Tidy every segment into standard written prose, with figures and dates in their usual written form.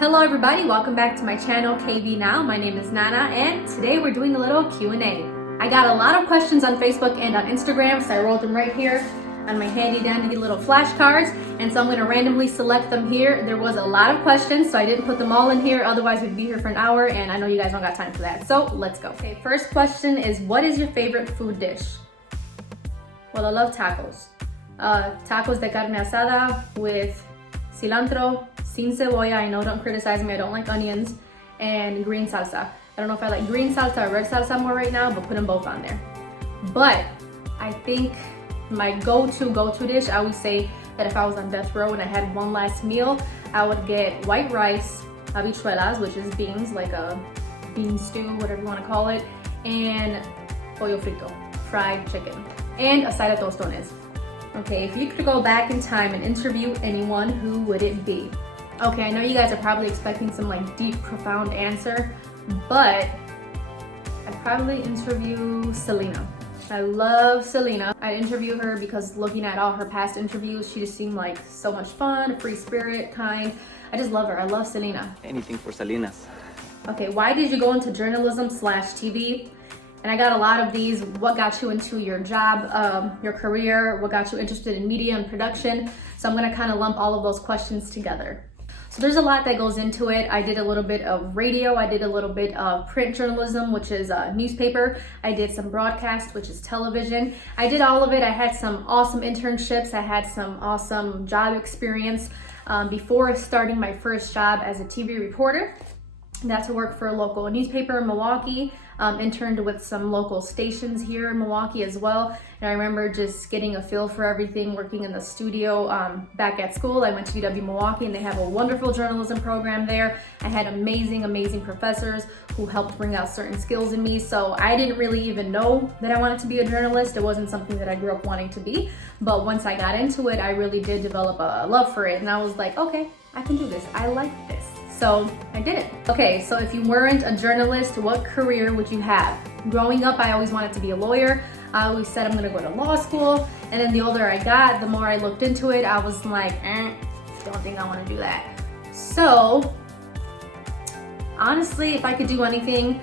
Hello everybody, welcome back to my channel KV Now. My name is Nana and today we're doing a little Q&A. I got a lot of questions on Facebook and on Instagram, so I wrote them right here on my handy dandy little flashcards, and so I'm going to randomly select them here. There was a lot of questions, so I didn't put them all in here, otherwise we'd be here for an hour and I know you guys don't got time for that, so let's go. Okay, first question is, what is your favorite food dish? Well, I love tacos. Tacos de carne asada with cilantro, sin cebolla, I know, don't criticize me, I don't like onions, and green salsa. I don't know if I like green salsa or red salsa more right now, but put them both on there. But I think my go-to dish, I would say that if I was on death row and I had one last meal, I would get white rice, habichuelas, which is beans, like a bean stew, whatever you want to call it, and pollo frito, fried chicken, and a side of tostones. Okay, if you could go back in time and interview anyone, who would it be? Okay, I know you guys are probably expecting some like deep, profound answer, but I'd probably interview Selena. I love Selena. I'd interview her because looking at all her past interviews, she just seemed like so much fun, free spirit, kind. I just love her. I love Selena. Anything for Salinas. Okay, why did you go into journalism/TV? And I got a lot of these. What got you into your job, your career? What got you interested in media and production? So I'm gonna kind of lump all of those questions together. So there's a lot that goes into it. I did a little bit of radio. I did a little bit of print journalism, which is a newspaper. I did some broadcast, which is television. I did all of it. I had some awesome internships. I had some awesome job experience before starting my first job as a TV reporter. Got to work for a local newspaper in Milwaukee, interned with some local stations here in Milwaukee as well. And I remember just getting a feel for everything, working in the studio back at school. I went to UW Milwaukee and they have a wonderful journalism program there. I had amazing professors who helped bring out certain skills in me. So I didn't really even know that I wanted to be a journalist. It wasn't something that I grew up wanting to be. But once I got into it, I really did develop a love for it. And I was like, okay, I can do this. I like this. So I did it. Okay, so if you weren't a journalist, what career would you have? Growing up, I always wanted to be a lawyer. I always said I'm gonna go to law school. And then the older I got, the more I looked into it, I was like, don't think I wanna do that. So, honestly, if I could do anything,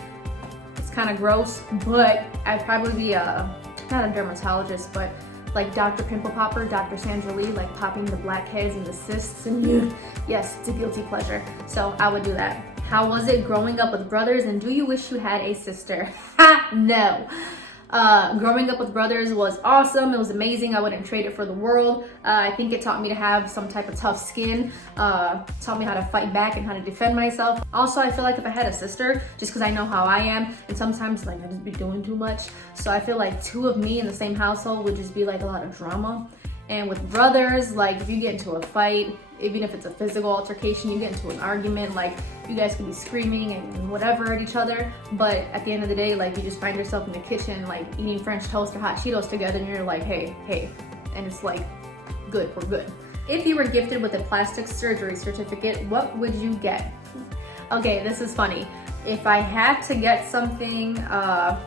it's kind of gross, but I'd probably be not a dermatologist, but like Dr. Pimple Popper, Dr. Sandra Lee, like popping the blackheads and the cysts and you. Yes, it's a guilty pleasure. So I would do that. How was it growing up with brothers, and do you wish you had a sister? Ha, no. Growing up with brothers was awesome. It was amazing. I wouldn't trade it for the world. I think it taught me to have some type of tough skin, taught me how to fight back and how to defend myself. Also, I feel like if I had a sister, just because I know how I am, and sometimes like I just be doing too much, so I feel like two of me in the same household would just be like a lot of drama. And with brothers, like if you get into a fight, even if it's a physical altercation, you get into an argument, like you guys could be screaming and whatever at each other, but at the end of the day, like you just find yourself in the kitchen, like eating French toast or hot Cheetos together, and you're like, hey, and it's like, good, we're good. If you were gifted with a plastic surgery certificate, what would you get? Okay, this is funny. If I had to get something, I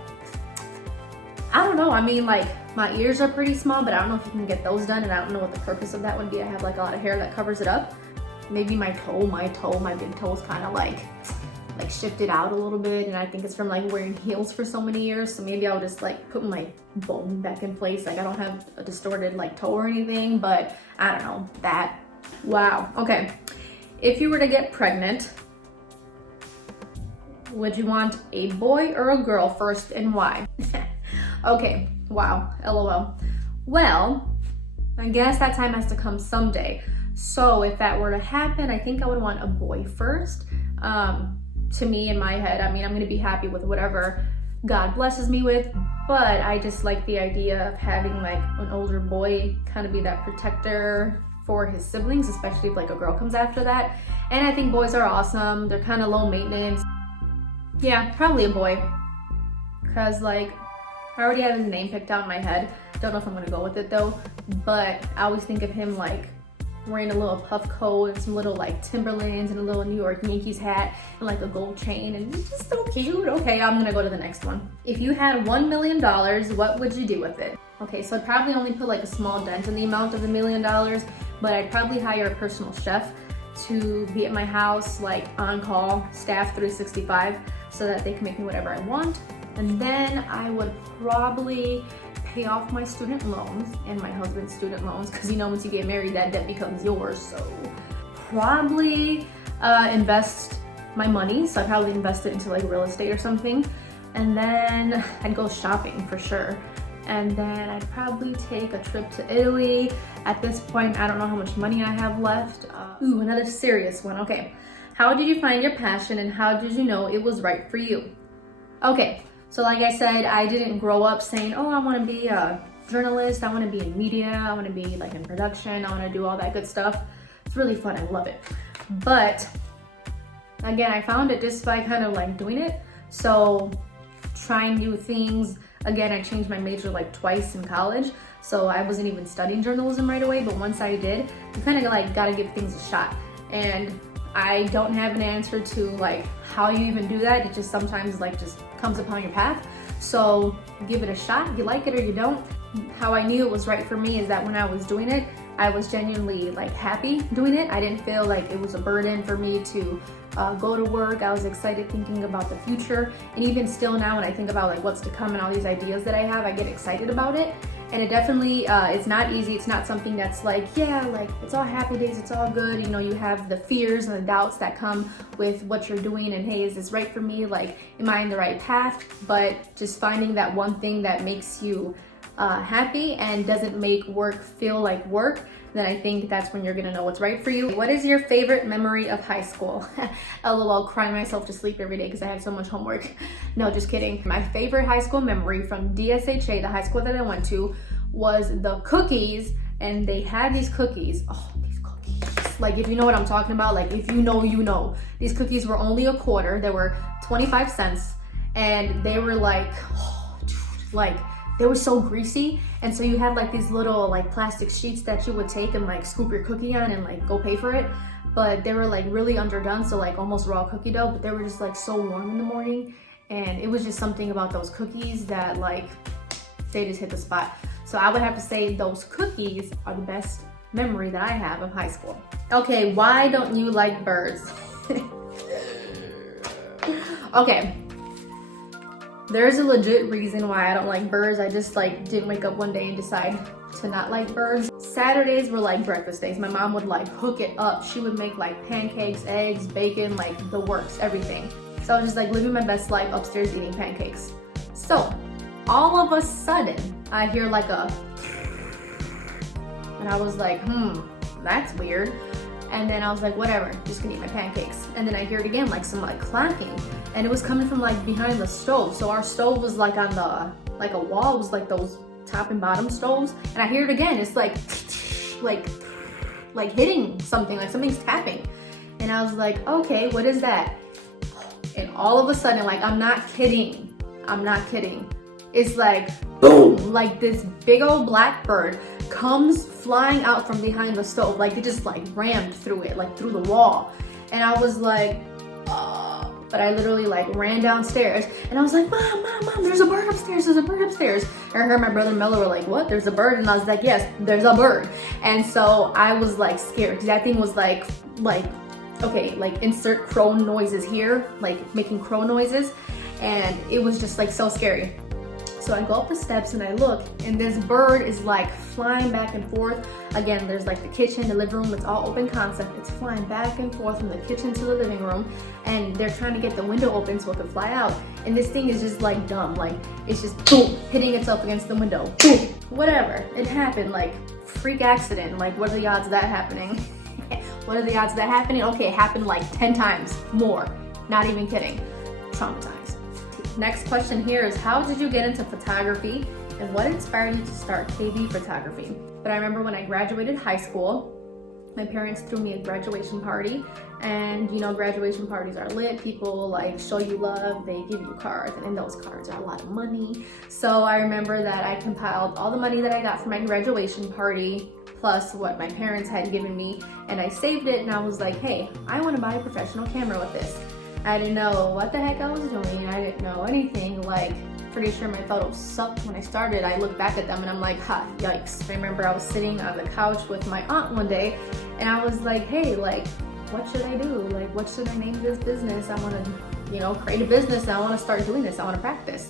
don't know, I mean, like my ears are pretty small, but I don't know if you can get those done, and I don't know what the purpose of that would be. I have like a lot of hair that covers it up. Maybe my big toe is kind of like shifted out a little bit, and I think it's from like wearing heels for so many years, so maybe I'll just like put my bone back in place. Like I don't have a distorted like toe or anything, but I don't know, that. Wow, okay. If you were to get pregnant, would you want a boy or a girl first, and why? Okay, wow, LOL. Well, I guess that time has to come someday. So if that were to happen, I think I would want a boy first. To me, in my head, I mean, I'm gonna be happy with whatever God blesses me with, but I just like the idea of having like an older boy kind of be that protector for his siblings, especially if like a girl comes after that. And I think boys are awesome. They're kind of low maintenance. Yeah, probably a boy. Cause like, I already have his name picked out in my head. Don't know if I'm gonna go with it though, but I always think of him like wearing a little puff coat and some little like Timberlands and a little New York Yankees hat and like a gold chain, and it's just so cute. Okay, I'm gonna go to the next one. If you had $1 million, what would you do with it? Okay, so I'd probably only put like a small dent in the amount of $1 million, but I'd probably hire a personal chef to be at my house, like on call, staff 365, so that they can make me whatever I want. And then I would probably pay off my student loans and my husband's student loans, because you know, once you get married, that debt becomes yours. So probably invest my money. So I'd probably invest it into like real estate or something. And then I'd go shopping for sure. And then I'd probably take a trip to Italy. At this point, I don't know how much money I have left. Ooh, another serious one. Okay. How did you find your passion and how did you know it was right for you? Okay. So like I said, I didn't grow up saying, oh, I want to be a journalist, I want to be in media, I want to be like in production, I want to do all that good stuff. It's really fun, I love it. But again, I found it just by kind of like doing it. So trying new things. Again, I changed my major like twice in college. So I wasn't even studying journalism right away, but once I did, you kind of like gotta give things a shot. And I don't have an answer to like how you even do that. It just sometimes like just comes upon your path. So give it a shot. You like it or you don't. How I knew it was right for me is that when I was doing it, I was genuinely like happy doing it. I didn't feel like it was a burden for me to go to work. I was excited thinking about the future. And even still now when I think about like what's to come and all these ideas that I have, I get excited about it. And it definitely, it's not easy. It's not something that's like, yeah, like it's all happy days, it's all good. You know, you have the fears and the doubts that come with what you're doing and hey, is this right for me? Like, am I in the right path? But just finding that one thing that makes you happy and doesn't make work feel like work, then I think that's when you're gonna know what's right for you. What is your favorite memory of high school? LOL, crying myself to sleep every day because I had so much homework. No, just kidding. My favorite high school memory from DSHA, the high school that I went to, was the cookies. And they had these cookies. Oh, these cookies. Like, if you know what I'm talking about, like if you know, you know. These cookies were only a quarter. They were 25 cents. And they were like, oh, dude, like, they were so greasy. And so you had like these little like plastic sheets that you would take and like scoop your cookie on and like go pay for it. But they were like really underdone, so like almost raw cookie dough, but they were just like so warm in the morning. And it was just something about those cookies that like, they just hit the spot. So I would have to say those cookies are the best memory that I have of high school. Okay, why don't you like birds? Okay. There's a legit reason why I don't like birds. I just like didn't wake up one day and decide to not like birds. Saturdays were like breakfast days. My mom would like hook it up. She would make like pancakes, eggs, bacon, like the works, everything. So I was just like living my best life upstairs eating pancakes. So all of a sudden I hear like a, and I was like, that's weird. And then I was like, whatever, just gonna eat my pancakes. And then I hear it again, like some like clapping. And it was coming from like behind the stove. So our stove was like on the, like a wall, it was like those top and bottom stoves. And I hear it again, it's like hitting something, like something's tapping. And I was like, okay, what is that? And all of a sudden, like, I'm not kidding. It's like, boom, like this big old black bird comes flying out from behind the stove. Like it just like rammed through it, like through the wall. And I was like, but I literally like ran downstairs and I was like, mom, there's a bird upstairs, And I heard my brother and Mella were like, what, there's a bird? And I was like, yes, there's a bird. And so I was like scared because that thing was like, okay, like insert crow noises here, like making crow noises. And it was just like so scary. So I go up the steps and I look and this bird is like flying back and forth. Again, there's like the kitchen, the living room, it's all open concept. It's flying back and forth from the kitchen to the living room and they're trying to get the window open so it can fly out. And this thing is just like dumb, like it's just boom, hitting itself against the window, boom, whatever. It happened, like freak accident. Like what are the odds of that happening? What are the odds of that happening? Okay, it happened like 10 times more, not even kidding. Traumatized. Next question here is, how did you get into photography and what inspired you to start KB photography? But I remember when I graduated high school, my parents threw me a graduation party, and you know, graduation parties are lit. People like show you love, they give you cards, and in those cards are a lot of money. So I remember that I compiled all the money that I got for my graduation party plus what my parents had given me, and I saved it, and I was like, hey, I want to buy a professional camera with this. I didn't know what the heck I was doing. I didn't know anything. Like, pretty sure my photos sucked when I started. I look back at them and I'm like, ha, yikes. I remember I was sitting on the couch with my aunt one day and I was like, hey, like, what should I do? Like, what should I name this business? I want to, you know, create a business and I want to start doing this. I want to practice.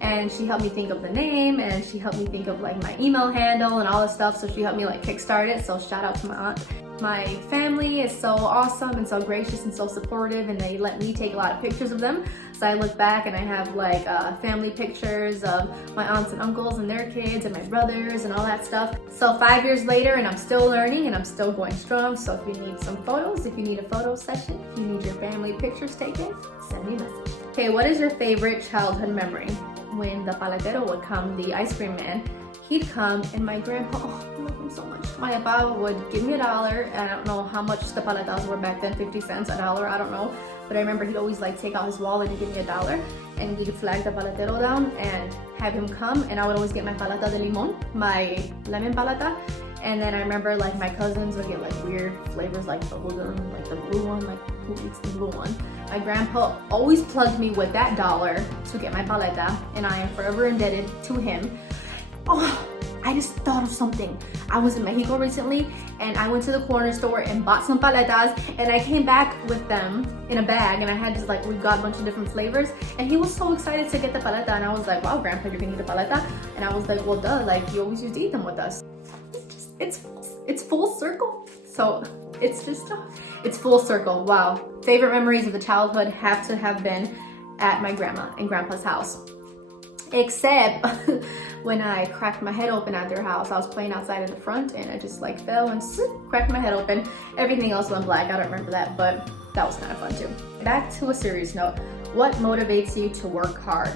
And she helped me think of the name, and she helped me think of like my email handle and all this stuff. So she helped me like kickstart it. So shout out to my aunt. My family is so awesome and so gracious and so supportive, and they let me take a lot of pictures of them. So I look back and I have like family pictures of my aunts and uncles and their kids and my brothers and all that stuff. So 5 years later, and I'm still learning and I'm still going strong. So if you need some photos, if you need a photo session, if you need your family pictures taken, send me a message. Okay, what is your favorite childhood memory? When the paletero would come, the ice cream man, he'd come, and my grandpa, oh, I love him so much. My papa would give me $1, and I don't know how much the paletas were back then, 50 cents, $1, I don't know. But I remember he'd always like take out his wallet and give me $1, and he'd flag the paletero down and have him come, and I would always get my paleta de limon, my lemon paleta. And then I remember like my cousins would get like weird flavors like bubblegum, like the blue one, like who eats the blue one? My grandpa always plugged me with that $1 to get my paleta, and I am forever indebted to him. Oh, I just thought of something. I was in Mexico recently, and I went to the corner store and bought some paletas, and I came back with them in a bag, and I had just like, we got a bunch of different flavors, and he was so excited to get the paleta, and I was like, wow, Grandpa, you're gonna get the paleta? And I was like, well, duh, like you always used to eat them with us. It's full circle. So it's just, it's full circle. Wow. Favorite memories of the childhood have to have been at my grandma and grandpa's house. Except when I cracked my head open at their house. I was playing outside in the front and I just like fell and cracked my head open. Everything else went black. I don't remember that, but that was kind of fun too. Back to a serious note. What motivates you to work hard?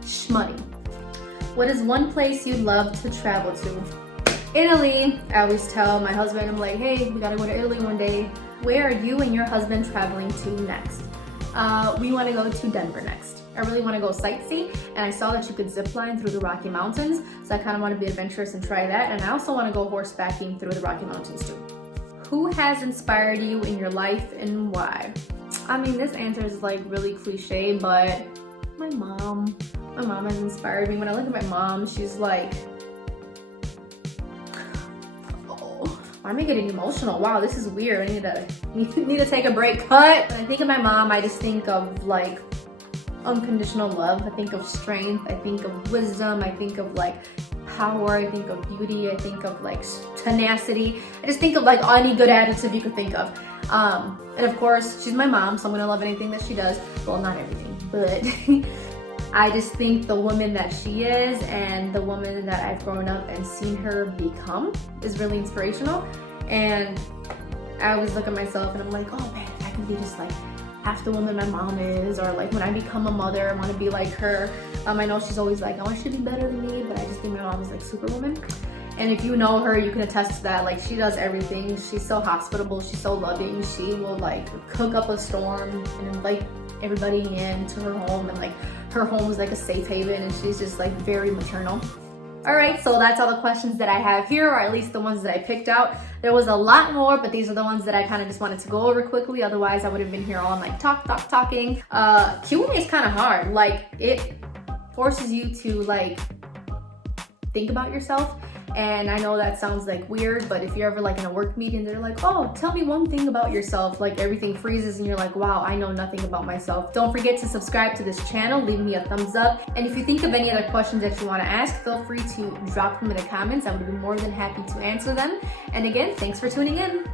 Shmoney. What is one place you'd love to travel to? Italy. I always tell my husband, I'm like, hey, we gotta go to Italy one day. Where are you and your husband traveling to next? We want to go to Denver next. I really want to go sightsee, and I saw that you could zip line through the Rocky Mountains, so I kind of want to be adventurous and try that. And I also want to go horsebacking through the Rocky Mountains too. Who has inspired you in your life and why? I mean, this answer is like really cliche, but my mom. My mom has inspired me. When I look at my mom, she's like, why am I getting emotional? Wow, this is weird. I need to take a break. Cut. When I think of my mom, I just think of like unconditional love. I think of strength. I think of wisdom. I think of like power. I think of beauty. I think of like tenacity. I just think of like any good adjective you could think of. And of course, she's my mom, so I'm gonna love anything that she does. Well, not everything, but I just think the woman that she is and the woman that I've grown up and seen her become is really inspirational. And I always look at myself and I'm like, oh man, if I can be just like half the woman my mom is, or like when I become a mother, I want to be like her. I know she's always like, oh, I should be better than me, but I just think my mom is like superwoman. And if you know her, you can attest to that. Like, she does everything. She's so hospitable. She's so loving. She will like cook up a storm and invite everybody into her home, and like her home is like a safe haven, and she's just like very maternal. All right, so that's all the questions that I have here, or at least the ones that I picked out. There was a lot more, but these are the ones that I kind of just wanted to go over quickly. Otherwise, I would have been here all night talking. Q&A is kind of hard. Like, it forces you to like think about yourself. And I know that sounds like weird, but if you're ever like in a work meeting, they're like, oh, tell me one thing about yourself. Like, everything freezes and you're like, wow, I know nothing about myself. Don't forget to subscribe to this channel, leave me a thumbs up. And if you think of any other questions that you want to ask, feel free to drop them in the comments. I would be more than happy to answer them. And again, thanks for tuning in.